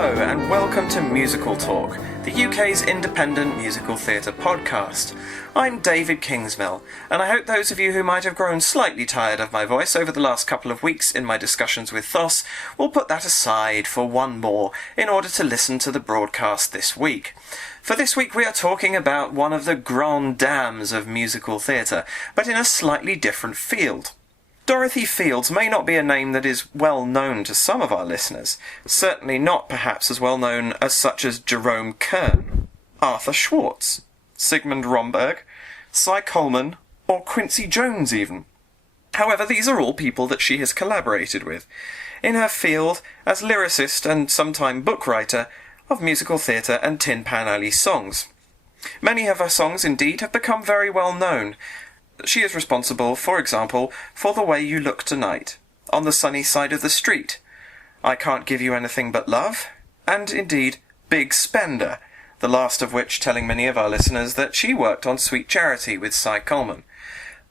Hello and welcome to Musical Talk, the UK's independent musical theatre podcast. I'm David Kingsmill, and I hope those of you who might have grown slightly tired of my voice over the last couple of weeks in my discussions with Thos will put that aside for one more in order to listen to the broadcast this week. For this week we are talking about one of the grand dames of musical theatre, but in a slightly different field. Dorothy Fields may not be a name that is well known to some of our listeners, certainly not perhaps as well known as such as Jerome Kern, Arthur Schwartz, Sigmund Romberg, Cy Coleman, or Quincy Jones even. However, these are all people that she has collaborated with, in her field as lyricist and sometime book writer of musical theatre and Tin Pan Alley songs. Many of her songs indeed have become very well known. She is responsible, for example, for The Way You Look Tonight, On the Sunny Side of the Street, I Can't Give You Anything But Love, and indeed Big Spender, the last of which telling many of our listeners that she worked on Sweet Charity with Cy Coleman.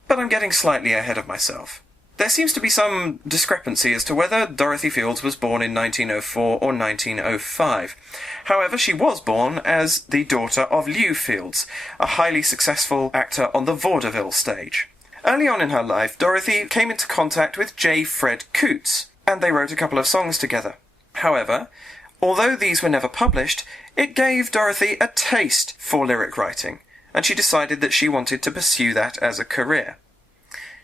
But I'm getting slightly ahead of myself. There seems to be some discrepancy as to whether Dorothy Fields was born in 1904 or 1905. However, she was born as the daughter of Lew Fields, a highly successful actor on the vaudeville stage. Early on in her life, Dorothy came into contact with J. Fred Coots, and they wrote a couple of songs together. However, although these were never published, it gave Dorothy a taste for lyric writing, and she decided that she wanted to pursue that as a career.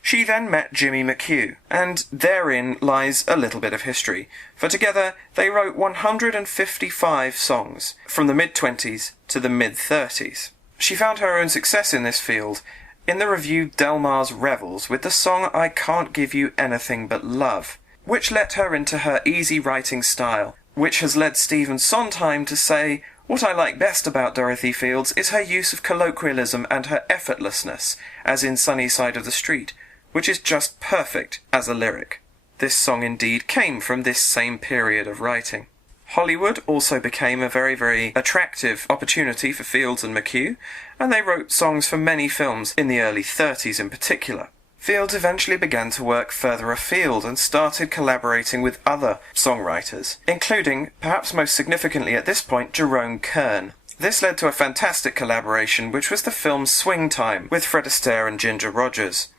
She then met Jimmy McHugh, and therein lies a little bit of history, for together they wrote 155 songs, from the mid-20s to the mid-30s. She found her own success in this field in the revue Delmar's Revels with the song I Can't Give You Anything But Love, which let her into her easy writing style, which has led Stephen Sondheim to say, "What I like best about Dorothy Fields is her use of colloquialism and her effortlessness, as in Sunny Side of the Street, which is just perfect as a lyric." This song indeed came from this same period of writing. Hollywood also became a very, very attractive opportunity for Fields and McHugh, and they wrote songs for many films in the early 30s in particular. Fields eventually began to work further afield and started collaborating with other songwriters, including, perhaps most significantly at this point, Jerome Kern. This led to a fantastic collaboration, which was the film Swing Time with Fred Astaire and Ginger Rogers.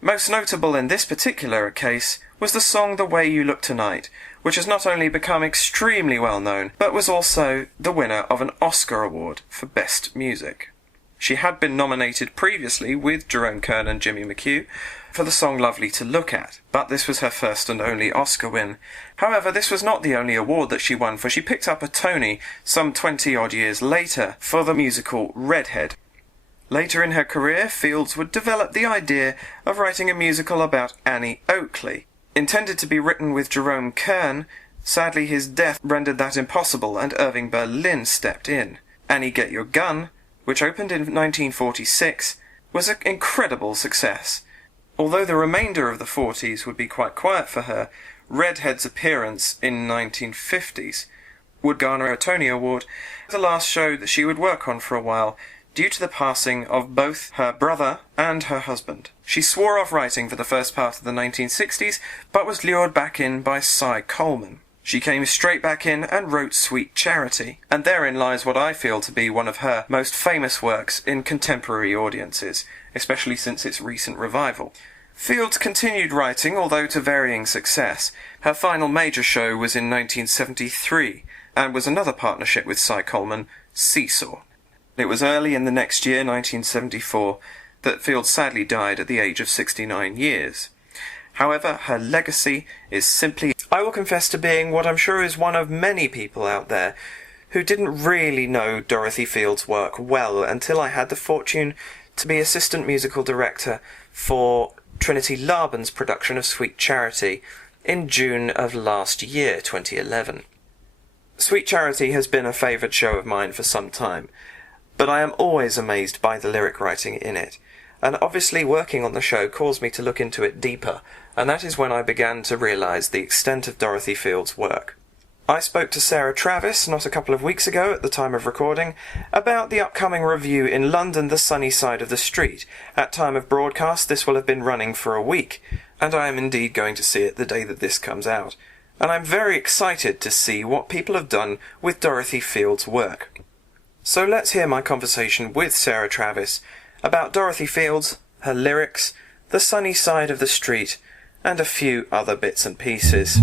Most notable in this particular case was the song The Way You Look Tonight, which has not only become extremely well known, but was also the winner of an Oscar award for Best Music. She had been nominated previously with Jerome Kern and Jimmy McHugh for the song Lovely to Look At, but this was her first and only Oscar win. However, this was not the only award that she won, for she picked up a Tony some 20-odd years later for the musical Redhead. Later in her career, Fields would develop the idea of writing a musical about Annie Oakley. Intended to be written with Jerome Kern, sadly his death rendered that impossible and Irving Berlin stepped in. Annie Get Your Gun, which opened in 1946, was an incredible success. Although the remainder of the 40s would be quite quiet for her, Redhead's appearance in 1950s would garner a Tony Award, the last show that she would work on for a while, due to the passing of both her brother and her husband. She swore off writing for the first part of the 1960s, but was lured back in by Cy Coleman. She came straight back in and wrote Sweet Charity, and therein lies what I feel to be one of her most famous works in contemporary audiences, especially since its recent revival. Fields continued writing, although to varying success. Her final major show was in 1973, and was another partnership with Cy Coleman, Seesaw. It was early in the next year, 1974, that Fields sadly died at the age of 69 years. However, her legacy is simply, I will confess to being what I'm sure is one of many people out there who didn't really know Dorothy Fields' work well until I had the fortune to be assistant musical director for Trinity Laban's production of Sweet Charity in June of last year, 2011. Sweet Charity has been a favourite show of mine for some time, but I am always amazed by the lyric writing in it, and obviously working on the show caused me to look into it deeper, and that is when I began to realise the extent of Dorothy Fields' work. I spoke to Sarah Travis not a couple of weeks ago at the time of recording about the upcoming revue in London, The Sunny Side of the Street. At time of broadcast this will have been running for a week, and I am indeed going to see it the day that this comes out. and I'm very excited to see what people have done with Dorothy Fields' work. So let's hear my conversation with Sarah Travis about Dorothy Fields, her lyrics, the sunny side of the street, and a few other bits and pieces.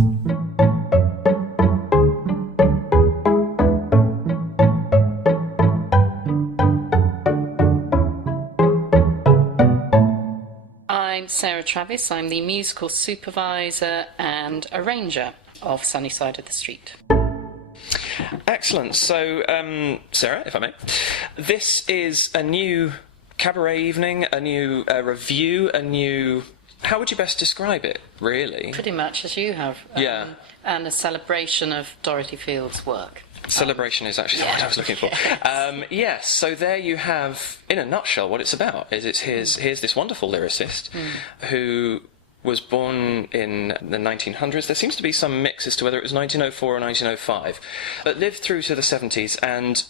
I'm Sarah Travis. I'm the musical supervisor and arranger of Sunny Side of the Street. Excellent. So, Sarah, if I may, this is a new cabaret evening, a new revue, a new... How would you best describe it, really? Pretty much as you have. Yeah. And a celebration of Dorothy Fields' work. Celebration is actually the word I was looking for. Yes, so there you have, in a nutshell, what it's about. Here's this wonderful lyricist who was born in the 1900s. There seems to be some mix as to whether it was 1904 or 1905, but lived through to the 70s, and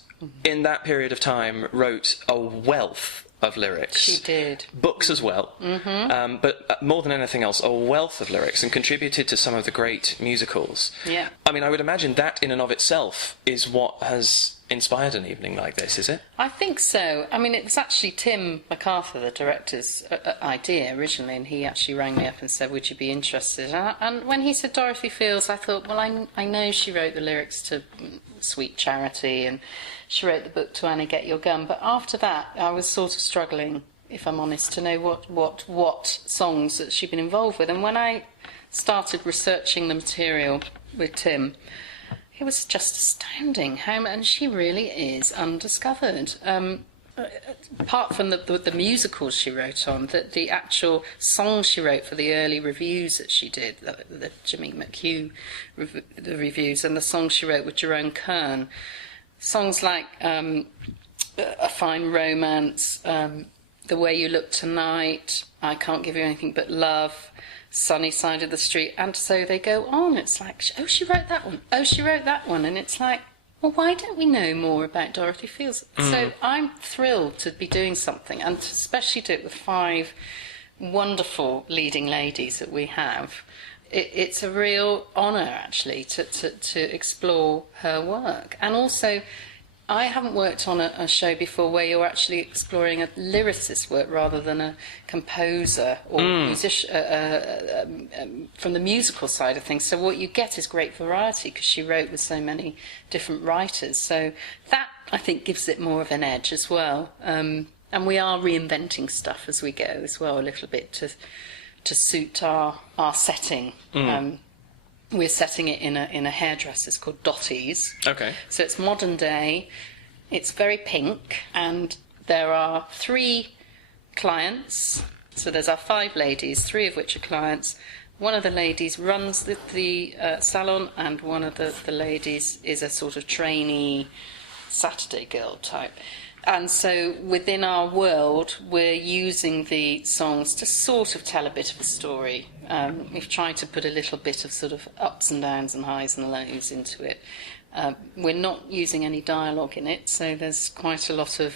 in that period of time wrote a wealth of lyrics. She did. Books as well, but more than anything else, a wealth of lyrics, and contributed to some of the great musicals. Yeah. I mean, I would imagine that in and of itself is what has inspired an evening like this, is it? I think so. I mean, it was actually Tim MacArthur, the director's idea originally, and he actually rang me up and said, would you be interested? And when he said Dorothy Fields, I thought, well, I know she wrote the lyrics to Sweet Charity, and she wrote the book to Annie Get Your Gun, but after that I was sort of struggling, if I'm honest, to know what songs that she'd been involved with. And when I started researching the material with Tim, it was just astounding and she really is undiscovered. Apart from the musicals she wrote on, the actual songs she wrote for the early revues that she did, the Jimmy McHugh the revues, and the songs she wrote with Jerome Kern, songs like A Fine Romance, The Way You Look Tonight, I Can't Give You Anything But Love, Sunny Side of the Street, and so they go on. It's like, oh, she wrote that one. Oh, she wrote that one. And it's like, well, why don't we know more about Dorothy Fields? So I'm thrilled to be doing something, and to especially do it with 5 wonderful leading ladies that we have. It's a real honour, actually, to explore her work. And also, I haven't worked on a show before where you're actually exploring a lyricist's work rather than a composer or musician from the musical side of things. So what you get is great variety because she wrote with so many different writers. So that, I think, gives it more of an edge as well. And we are reinventing stuff as we go as well, a little bit to suit our setting. We're setting it in a hairdresser's called Dottie's. Okay. So it's modern day, it's very pink, and there are 3 clients. So there's our 5 ladies, 3 of which are clients. One of the ladies runs the salon, and one of the ladies is a sort of trainee Saturday girl type. And so within our world, we're using the songs to sort of tell a bit of a story. We've tried to put a little bit of sort of ups and downs and highs and lows into it. We're not using any dialogue in it, so there's quite a lot of...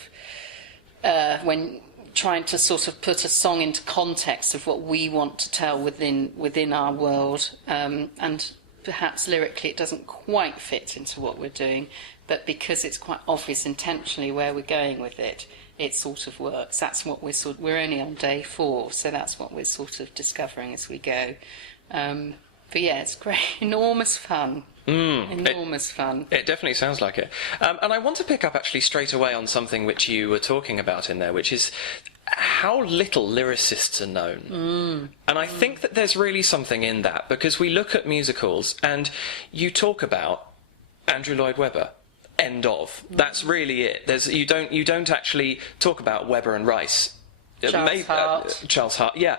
when trying to sort of put a song into context of what we want to tell within our world, and perhaps lyrically it doesn't quite fit into what we're doing, but because it's quite obvious intentionally where we're going with it, it sort of works. That's what we're only on day 4, so that's what we're sort of discovering as we go. But yeah, it's great, enormous fun. Enormous fun. It definitely sounds like it. And I want to pick up actually straight away on something which you were talking about in there, which is how little lyricists are known. And I think that there's really something in that, because we look at musicals and you talk about Andrew Lloyd Webber. End of. That's really it. You don't actually talk about Webber and Rice. Charles Hart. Yeah.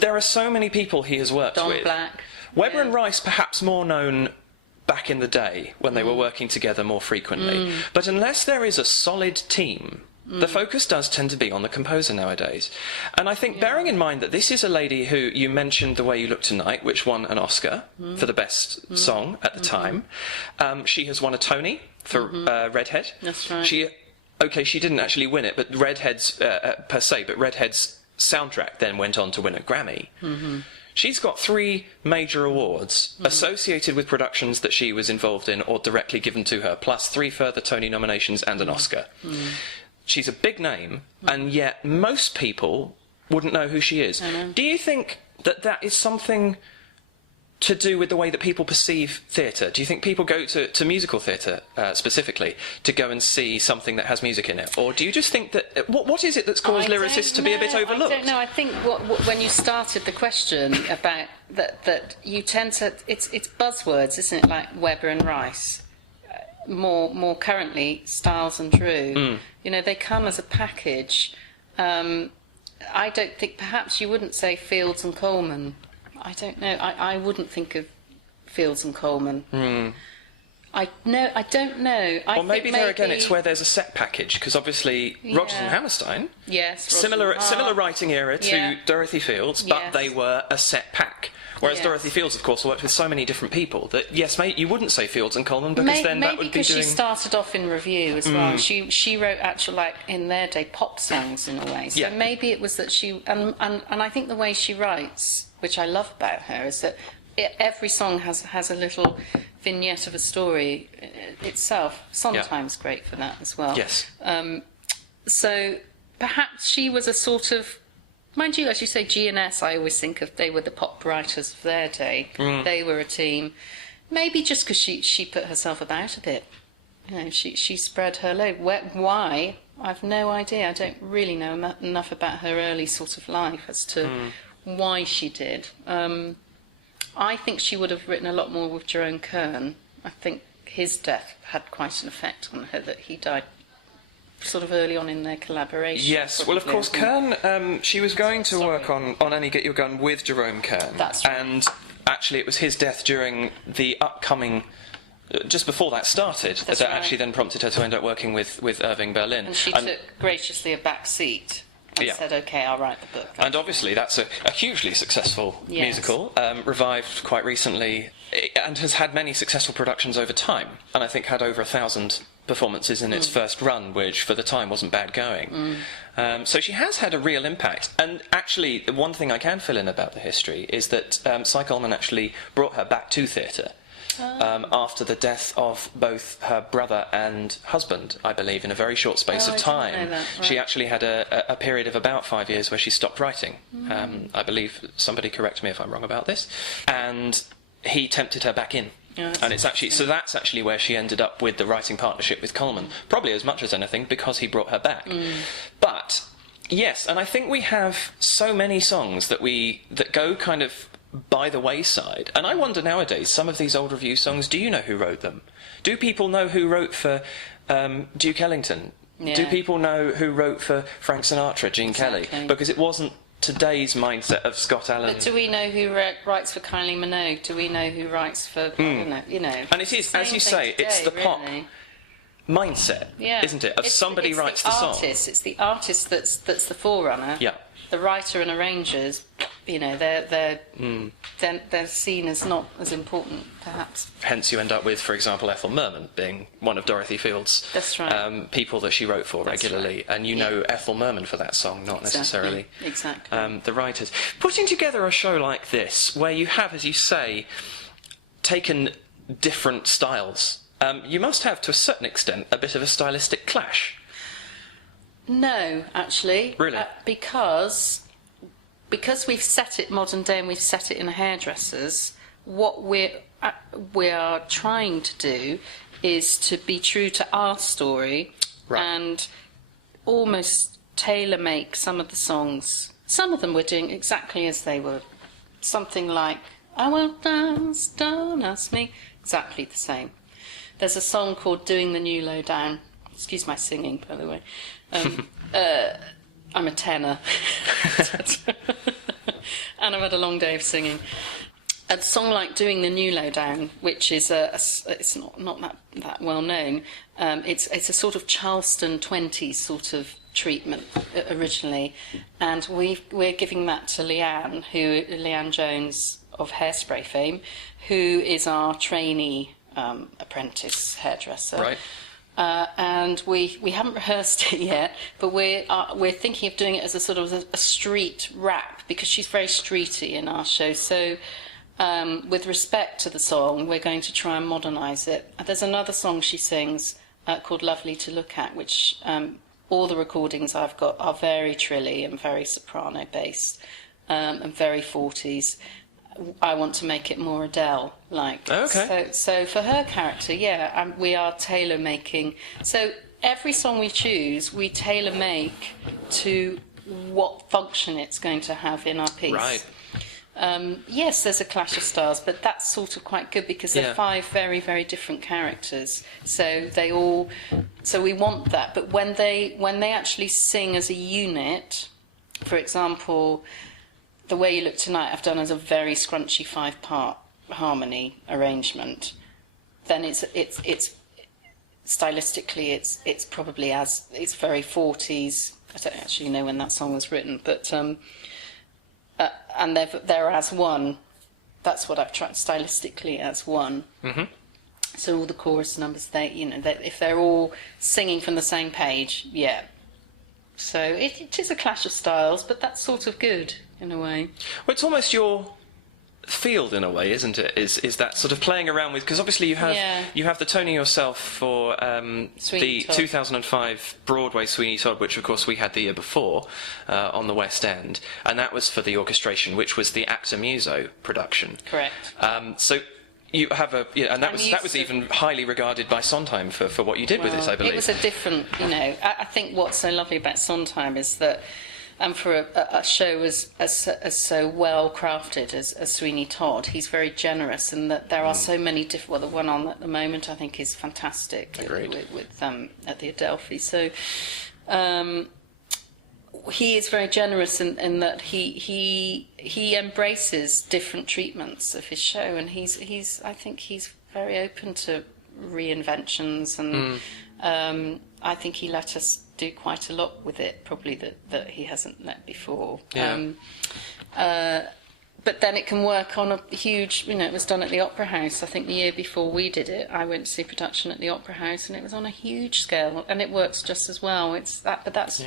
There are so many people he has worked with. Don Black. Webber and Rice perhaps more known back in the day when they were working together more frequently. But unless there is a solid team, the focus does tend to be on the composer nowadays. And I think, bearing in mind that this is a lady who, you mentioned The Way You Look Tonight, which won an Oscar for the best song at the time. She has won a Tony for Redhead. That's right. She didn't actually win it, but Redhead's per se, but Redhead's soundtrack then went on to win a Grammy. she's got 3 major awards associated with productions that she was involved in or directly given to her, plus 3 further Tony nominations and an Oscar. She's a big name, and yet most people wouldn't know who she is. Do you think that is something to do with the way that people perceive theatre? Do you think people go to musical theatre specifically to go and see something that has music in it? Or do you just think that... What is it that's caused lyricists to be a bit overlooked? I don't know. I think when you started the question about that you tend to... It's buzzwords, isn't it? Like Weber and Rice. More currently, Styles and Drew. You know, they come as a package. I don't think... Perhaps you wouldn't say Fields and Coleman. I don't know. I wouldn't think of Fields and Coleman. I don't know. Or maybe there again, it's where there's a set package, because obviously Rodgers and Hammerstein, similar writing era to Dorothy Fields, but they were a set pack. Whereas Dorothy Fields, of course, worked with so many different people that, yes, mate, you wouldn't say Fields and Coleman, because then that would be doing... Maybe because she started off in revue as well. She wrote actual, like, in their day, pop songs in a way. So maybe it was that she... And I think the way she writes, which I love about her, is that every song has a little vignette of a story itself. Sometimes great for that as well. Yes. So perhaps she was a sort of... Mind you, as you say, G&S, I always think of they were the pop writers of their day. They were a team. Maybe just because she put herself about a bit. You know, she spread her load. Why? I've no idea. I don't really know enough about her early sort of life as to why she did. I think she would have written a lot more with Jerome Kern. I think his death had quite an effect on her, that he died sort of early on in their collaboration. Yes, well, of course, Kern, she was going to work on Annie Get Your Gun with Jerome Kern. That's right. And actually it was his death during the upcoming... just before that started, actually then prompted her to end up working with Irving Berlin. And she took graciously a back seat and said, OK, I'll write the book. And obviously that's a hugely successful musical, revived quite recently, and has had many successful productions over time, and I think had over 1,000 performances in its first run, which for the time wasn't bad going. So she has had a real impact. And actually, the one thing I can fill in about the history is that Cy Coleman actually brought her back to theatre after the death of both her brother and husband, I believe, in a very short space of time. I didn't know that. Right. She actually had a period of about 5 years where she stopped writing. I believe, somebody correct me if I'm wrong about this, and he tempted her back in. And it's actually that's actually where she ended up with the writing partnership with Coleman, probably as much as anything because he brought her back. But yes, and I think we have so many songs that go kind of by the wayside, and I wonder nowadays, some of these old revue songs, do you know who wrote them? Do people know who wrote for Duke Ellington? Do people know who wrote for Frank Sinatra, Gene Kelly? Because it wasn't today's mindset of Scott Allen. But do we know who writes for Kylie Minogue? Do we know who writes for, I don't know, you know? And it is, as you say, today, it's the pop mindset, isn't it? Of somebody writes the song. It's the artist that's the forerunner. Yeah. The writer and arrangers, you know, they're seen as not as important, perhaps. Hence, you end up with, for example, Ethel Merman being one of Dorothy Fields' people that she wrote for regularly, and you know Ethel Merman for that song, not necessarily the writers. Putting together a show like this, where you have, as you say, taken different styles, you must have, to a certain extent, a bit of a stylistic clash. No, actually. Really? Because we've set it modern day and we've set it in hairdressers, what we are trying to do is to be true to our story and almost tailor-make some of the songs. Some of them we're doing exactly as they were. Something like, I won't dance, don't ask me. Exactly the same. There's a song called Doing the New Low Down. Excuse my singing, by the way. I'm a tenor. And I've had a long day of singing. A song like Doing the New Lowdown, which is it's not that well known. It's a sort of Charleston 20s sort of treatment originally, and we're giving that to Leanne Jones of Hairspray fame, who is our trainee apprentice hairdresser. Right. and we haven't rehearsed it yet, but we're thinking of doing it as a sort of a street rap, because she's very streety in our show. So with respect to the song, we're going to try and modernise it. There's another song she sings called Lovely to Look At, which all the recordings I've got are very trilly and very soprano based and very 40s. I want to make it more Adele-like. Okay. So for her character, we are tailor-making. So every song we choose, we tailor-make to what function it's going to have in our piece. Right. Yes, there's a clash of styles, but that's sort of quite good, because they're 5 very, very different characters. So we want that. But when they actually sing as a unit, for example, The Way You Look Tonight I've done as a very scrunchy 5-part harmony arrangement. Then it's stylistically it's probably it's very 40s. I don't actually know when that song was written, but and they're as one. That's what I've tried stylistically, as one. Mm-hmm. So all the chorus numbers, if they're all singing from the same page, yeah. So it is a clash of styles, but that's sort of good in a way. Well, it's almost your field in a way, isn't it? Is that sort of playing around with, because obviously you have the Tony yourself for the 2005 Broadway Sweeney Todd, which of course we had the year before on the West End, and that was for the orchestration, which was the Actor Muso production. Correct. So you have and that was even highly regarded by Sondheim for what you did with it, I believe. It was a different, I think what's so lovely about Sondheim is that, and for a show as so well crafted as Sweeney Todd, he's very generous, and that there are so many different. Well, the one on at the moment I think is fantastic. Agreed. With at the Adelphi. So he is very generous in that he embraces different treatments of his show, and I think he's very open to reinventions, and I think he let us do quite a lot with it, probably that he hasn't let before. Yeah. But then it can work on a huge, it was done at the Opera House. I think the year before we did it, I went to see production at the Opera House, and it was on a huge scale, and it works just as well. But that's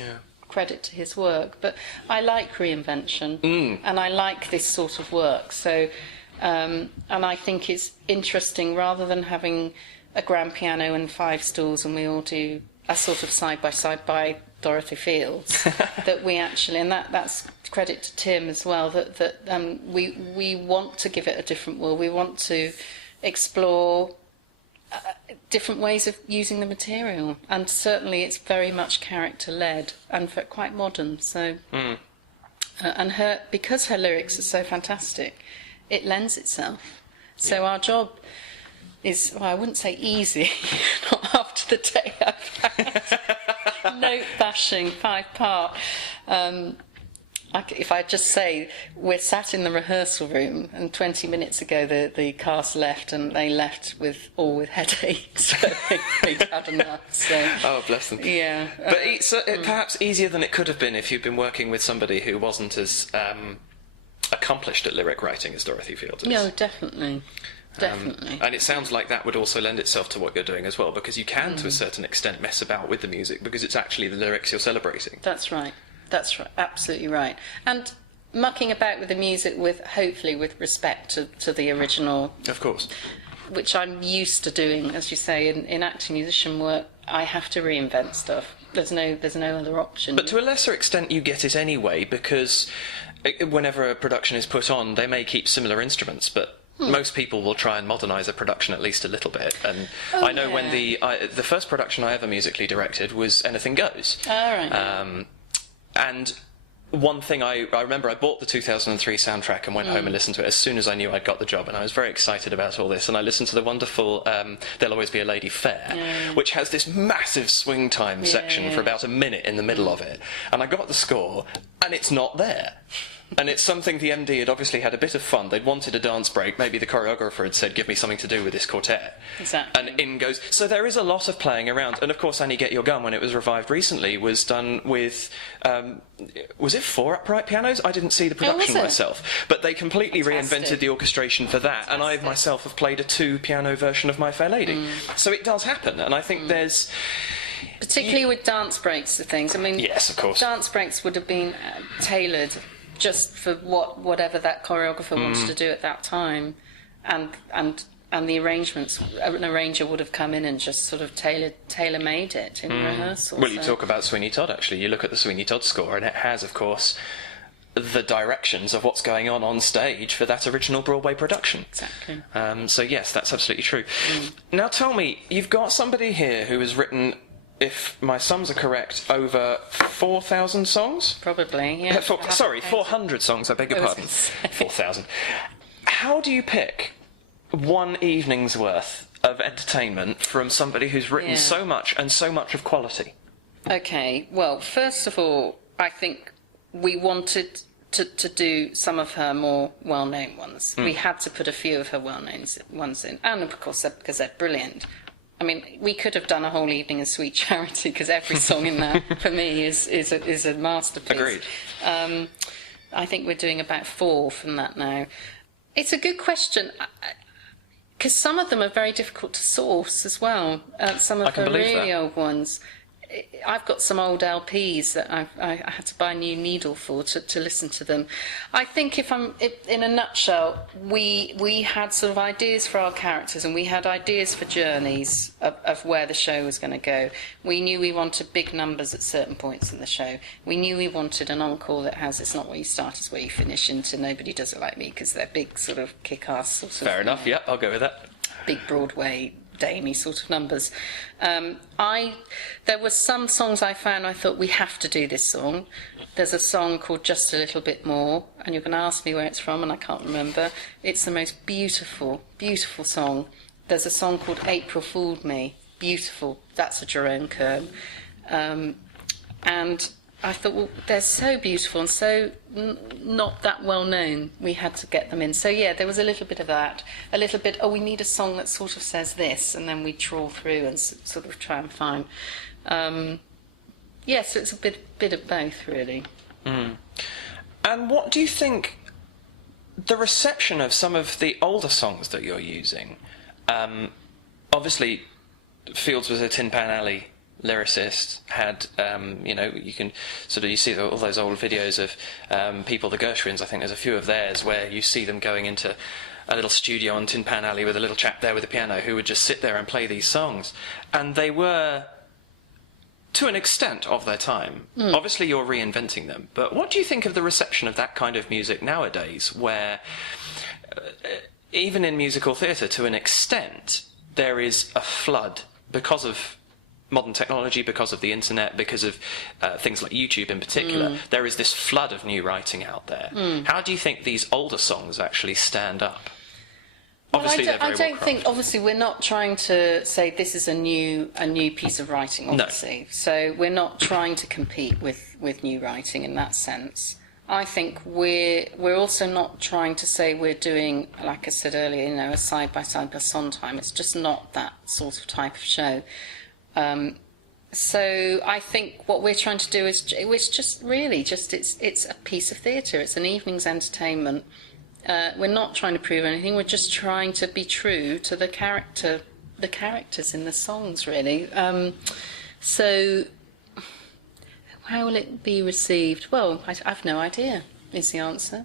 credit to his work. But I like reinvention, and I like this sort of work. So, and I think it's interesting, rather than having a grand piano and 5 stools, and we all do a sort of side-by-side by Dorothy Fields, that we actually, and that's credit to Tim as well, that we want to give it a different world. We want to explore different ways of using the material, and certainly it's very much character-led and quite modern. So, and because her lyrics are so fantastic, it lends itself. So our job is, well, I wouldn't say easy, not after the day I've had. Note bashing, 5-part. If I just say, we're sat in the rehearsal room, and 20 minutes ago the cast left, and they left with headaches. So they'd had enough. So. Oh, bless them. Yeah. But it's perhaps easier than it could have been if you'd been working with somebody who wasn't as accomplished at lyric writing as Dorothy Fields is. No, definitely. Definitely. And it sounds like that would also lend itself to what you're doing as well, because you can, to a certain extent, mess about with the music, because it's actually the lyrics you're celebrating. That's right. That's right. Absolutely right. And mucking about with the music hopefully with respect to the original. Of course. Which I'm used to doing, as you say, in acting musician work. I have to reinvent stuff. There's no other option. But to a lesser extent you get it anyway, because whenever a production is put on, they may keep similar instruments, but most people will try and modernise a production at least a little bit. And I know when the first production I ever musically directed was Anything Goes. Oh, right. And one thing I remember, I bought the 2003 soundtrack and went home and listened to it as soon as I knew I'd got the job, and I was very excited about all this, and I listened to the wonderful There'll Always Be a Lady Fair, which has this massive swing time section for about a minute in the middle of it, and I got the score and it's not there. And it's something the MD had obviously had a bit of fun. They'd wanted a dance break. Maybe the choreographer had said, give me something to do with this quartet. Exactly. And in goes... So there is a lot of playing around. And of course, Annie Get Your Gun, when it was revived recently, was done with... was it 4 upright pianos? I didn't see the production myself. But they completely reinvented the orchestration for that. And I myself have played a 2-piano version of My Fair Lady. So it does happen. And I think there's... Particularly with dance breaks and things. I mean, yes, of course. Dance breaks would have been tailored just for whatever that choreographer wanted to do at that time, and the arrangements. An arranger would have come in and just sort of tailor-made it in rehearsal. Well, you talk about Sweeney Todd. Actually, you look at the Sweeney Todd score, and it has, of course, the directions of what's going on stage for that original Broadway production. Exactly. So yes, that's absolutely true. Now tell me, you've got somebody here who has written, if my sums are correct, over 4,000 songs? Probably, yeah. 400 songs, I beg your pardon. 4,000. How do you pick one evening's worth of entertainment from somebody who's written so much and so much of quality? Okay, well, first of all, I think we wanted to do some of her more well-known ones. We had to put a few of her well-known ones in, and of course, because they're brilliant. I mean, we could have done a whole evening of Sweet Charity, because every song in that, for me, is a masterpiece. Agreed. I think we're doing about 4 from that now. It's a good question, because some of them are very difficult to source as well. Some of the really old ones. I've got some old LPs that I had to buy a new needle for to listen to them. I think in a nutshell, we had sort of ideas for our characters, and we had ideas for journeys of where the show was going to go. We knew we wanted big numbers at certain points in the show. We knew we wanted an encore that has "It's not where you start, it's where you finish" into "Nobody Does It Like Me," because they're big sort of kick-ass sort of... Fair enough, yeah, I'll go with that. Big Broadway Damey sort of numbers. There were some songs I found I thought we have to do this song. There's a song called Just a Little Bit More, and you're going to ask me where it's from, and I can't remember. It's the most beautiful, beautiful song. There's a song called April Fooled Me. Beautiful. That's a Jerome Kern. And I thought, well, they're so beautiful and so not that well known. We had to get them in. So yeah, there was a little bit of that. A little bit, we need a song that sort of says this, and then we trawl through and sort of try and find. So it's a bit of both, really. And what do you think the reception of some of the older songs that you're using? Obviously, Fields was a Tin Pan Alley lyricist, had you can you see all those old videos of people, the Gershwins. I think there's a few of theirs where you see them going into a little studio on Tin Pan Alley with a little chap there with a piano who would just sit there and play these songs, and they were to an extent of their time. Obviously you're reinventing them, but what do you think of the reception of that kind of music nowadays, where even in musical theatre, to an extent, there is a flood because of modern technology, because of the internet, because of things like YouTube in particular. There is this flood of new writing out there. How do you think these older songs actually stand up? Obviously, well, I don't think. Obviously, we're not trying to say this is a new piece of writing. Obviously, no. So we're not trying to compete with new writing in that sense. I think we're also not trying to say we're doing, like I said earlier, a side by side plus Sondheim. It's just not that sort of type of show. So I think what we're trying to do is just it's a piece of theatre. It's an evening's entertainment. We're not trying to prove anything. We're just trying to be true to the characters in the songs, really. So how will it be received? Well, I've no idea, is the answer.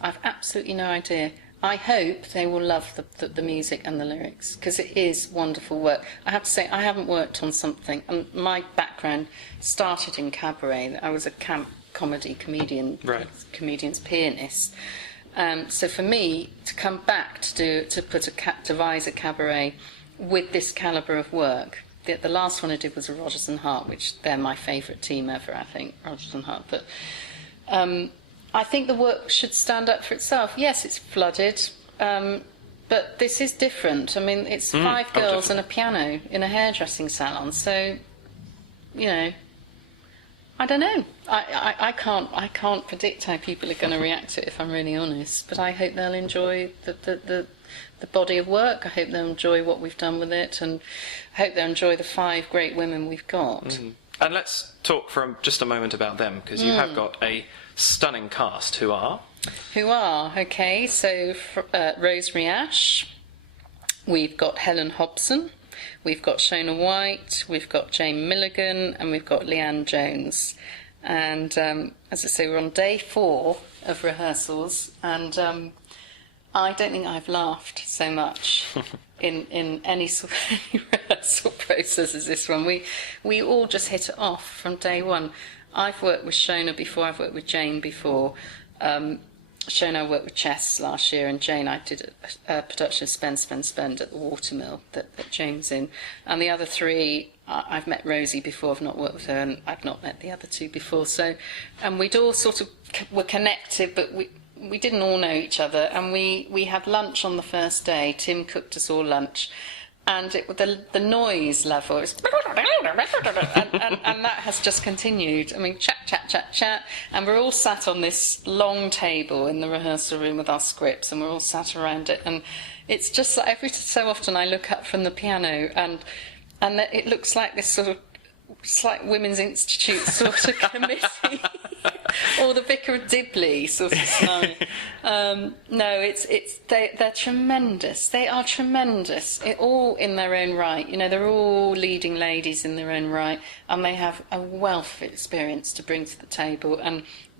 I've absolutely no idea. I hope they will love the music and the lyrics, because it is wonderful work. I have to say, I haven't worked on something, and my background started in cabaret. I was a camp comedy comedian, right. Comedian's pianist. So for me to come back to devise a cabaret with this calibre of work, the last one I did was a Rodgers and Hart, which they're my favourite team ever, I think, Rodgers and Hart. But I think the work should stand up for itself. Yes, it's flooded, but this is different. I mean, it's 5 girls and a piano in a hairdressing salon, so, I don't know. I can't predict how people are going to react to it, if I'm really honest. But I hope they'll enjoy the body of work. I hope they'll enjoy what we've done with it, and I hope they'll enjoy the 5 great women we've got. Mm. And let's talk for just a moment about them, because you have got a stunning cast who are... Okay, so Rosemary Ash, we've got Helen Hobson, we've got Shona White, we've got Jane Milligan, and we've got Leanne Jones. And as I say, we're on day 4 of rehearsals, and I don't think I've laughed so much in any sort of rehearsal process as this one. We all just hit it off from day one. I've worked with Shona before, I've worked with Jane before. Shona, I worked with Chess last year, and Jane, I did a production of Spend at the Watermill that Jane was in. And the other 3, I've met Rosie before, I've not worked with her, and I've not met the other 2 before. So, and we'd all sort of were connected, but we didn't all know each other. And we had lunch on the first day. Tim cooked us all lunch. And the noise level was... and that has just continued. I mean, chat. And we're all sat on this long table in the rehearsal room with our scripts, and we're all sat around it. And it's just like every so often I look up from the piano, and it looks like this sort of... It's like Women's Institute sort of committee. Or the Vicar of Dibley sort of scenario. No, they're tremendous. They are tremendous, all in their own right. You know, they're all leading ladies in their own right, and they have a wealth of experience to bring to the table.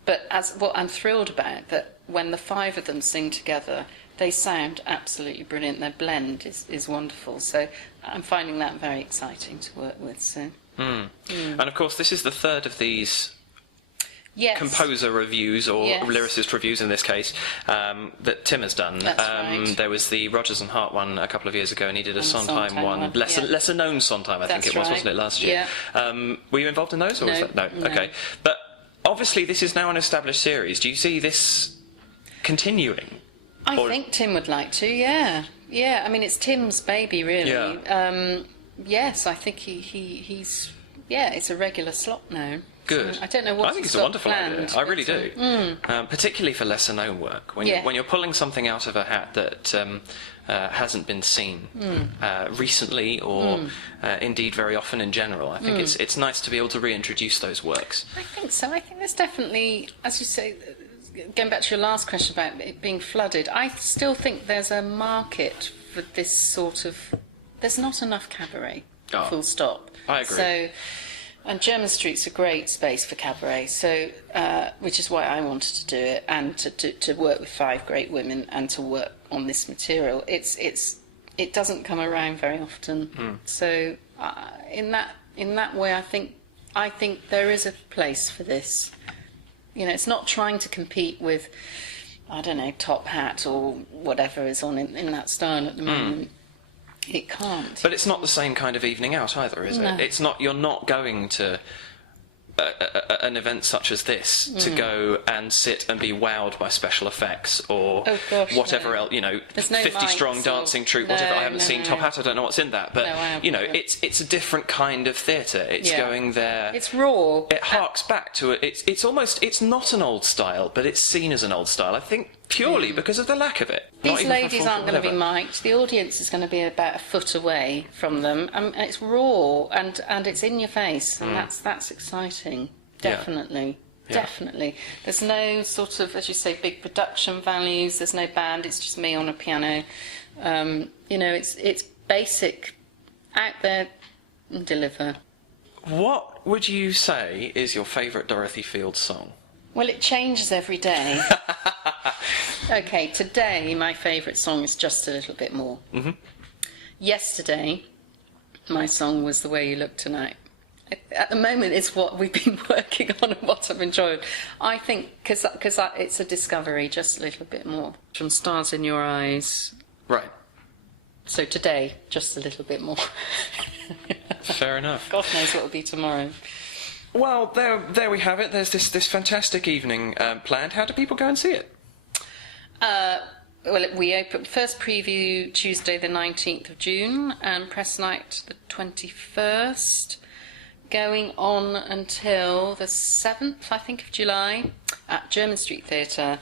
But what I'm thrilled about, that when the 5 of them sing together, they sound absolutely brilliant. Their blend is wonderful. So I'm finding that very exciting to work with. So. And of course, this is the 3rd of these composer reviews, or lyricist reviews in this case, that Tim has done. That's right. There was the Rodgers and Hart one a couple of years ago, and he did a Sondheim one. Lesser known Sondheim, I think it was, wasn't it, last year? Yeah. Were you involved in those? Or No, was that? No. No. Okay. But obviously this is now an established series. Do you see this continuing? I think Tim would like to, yeah. I mean, it's Tim's baby, really. Yeah. Yes, I think he's... Yeah, it's a regular slot now. Good. So I don't know what. I think it's a wonderful idea. I really do. Mm. Particularly for lesser known work. When you're pulling something out of a hat that hasn't been seen recently, or indeed very often in general, I think it's nice to be able to reintroduce those works. I think so. I think there's definitely, as you say, going back to your last question about it being flooded, I still think there's a market for this sort of... There's not enough cabaret, full stop. I agree. So, and Jermyn Street's a great space for cabaret, so which is why I wanted to do it, and to work with 5 great women and to work on this material. It doesn't come around very often. So in that way, I think there is a place for this. You know, it's not trying to compete with, I don't know, Top Hat or whatever is on in that style at the moment. It can't. But it's not the same kind of evening out either, is it? It's not. You're not going to an event such as this to go and sit and be wowed by special effects or whatever else. You know, 50-strong dancing troupe. Whatever. I haven't seen Top Hat. I don't know what's in that. But you know, it's a different kind of theatre. It's going there. It's raw. It harks back to it. It's almost. It's not an old style, but it's seen as an old style. I think purely because of the lack of it. These ladies aren't going to be mic'd. The audience is going to be about a foot away from them, and it's raw and it's in your face, and that's exciting. Definitely. There's no sort of, as you say, big production values. There's no band. It's just me on a piano. You know, it's basic, out there and deliver. What would you say is your favourite Dorothy Fields song? Well, it changes every day. Okay, today my favourite song is Just a Little Bit More. Yesterday, my song was The Way You Look Tonight. At the moment, it's what we've been working on and what I've enjoyed. I think, because it's a discovery, Just a Little Bit More. From Stars in Your Eyes. Right. So today, just a little bit more. Fair enough. God knows what will be tomorrow. Well, there we have it. There's this fantastic evening planned. How do people go and see it? Well, we open first preview Tuesday the 19th of June and press night the 21st. going on until the 7th, I think, of July at Jermyn Street Theatre.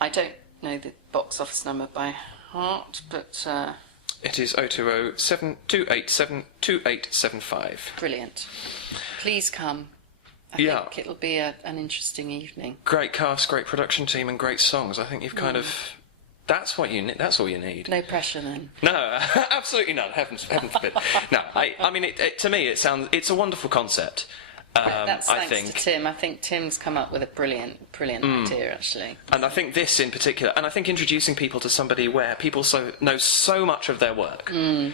I don't know the box office number by heart, but... It is 020-7287-2875. Brilliant. Please come. I think it'll be an interesting evening. Great cast, great production team, and great songs. I think you've kind of... That's what you need. That's all you need. No pressure, then. No, absolutely none. Heaven forbid. No, I mean, to me, it's a wonderful concept. That's thanks to Tim. I think Tim's come up with a brilliant idea, actually. And I think this in particular, and I think introducing people to somebody where people know so much of their work and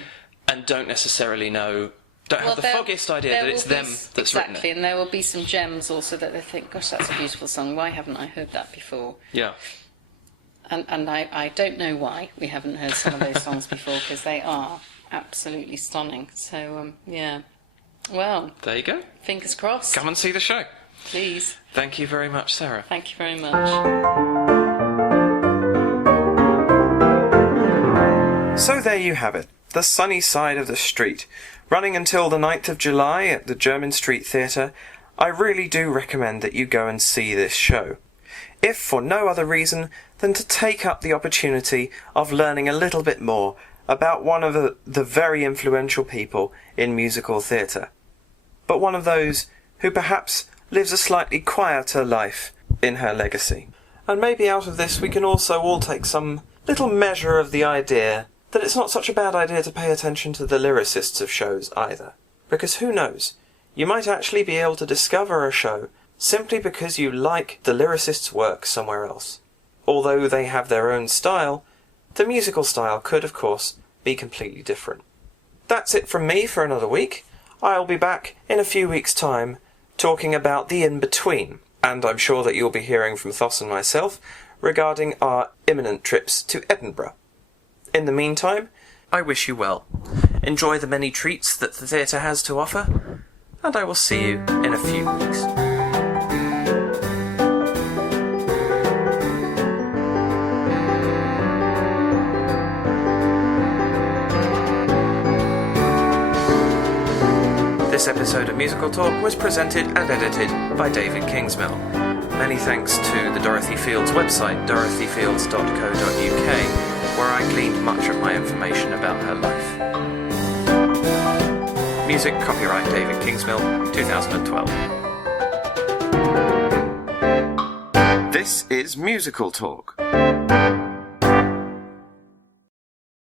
don't necessarily have the foggiest idea that it's them that's written it. Exactly, and there will be some gems also that they think, gosh, that's a beautiful song. Why haven't I heard that before? Yeah. And I don't know why we haven't heard some of those songs before, because they are absolutely stunning. So, yeah. Well, there you go. Fingers crossed. Come and see the show. Please. Thank you very much, Sarah. Thank you very much. So there you have it. The Sunny Side of the Street. Running until the 9th of July at the Jermyn Street Theatre. I really do recommend that you go and see this show. If for no other reason than to take up the opportunity of learning a little bit more about one of the very influential people in musical theatre, but one of those who perhaps lives a slightly quieter life in her legacy. And maybe out of this we can also all take some little measure of the idea that it's not such a bad idea to pay attention to the lyricists of shows either. Because who knows, you might actually be able to discover a show simply because you like the lyricist's work somewhere else. Although they have their own style, the musical style could, of course, be completely different. That's it from me for another week. I'll be back in a few weeks' time talking about the in-between, and I'm sure that you'll be hearing from Thos and myself regarding our imminent trips to Edinburgh. In the meantime, I wish you well. Enjoy the many treats that the theatre has to offer, and I will see you in a few weeks. This episode of Musical Talk was presented and edited by David Kingsmill. Many thanks to the Dorothy Fields website, dorothyfields.co.uk, where I gleaned much of my information about her life. Music copyright David Kingsmill, 2012. This is Musical Talk.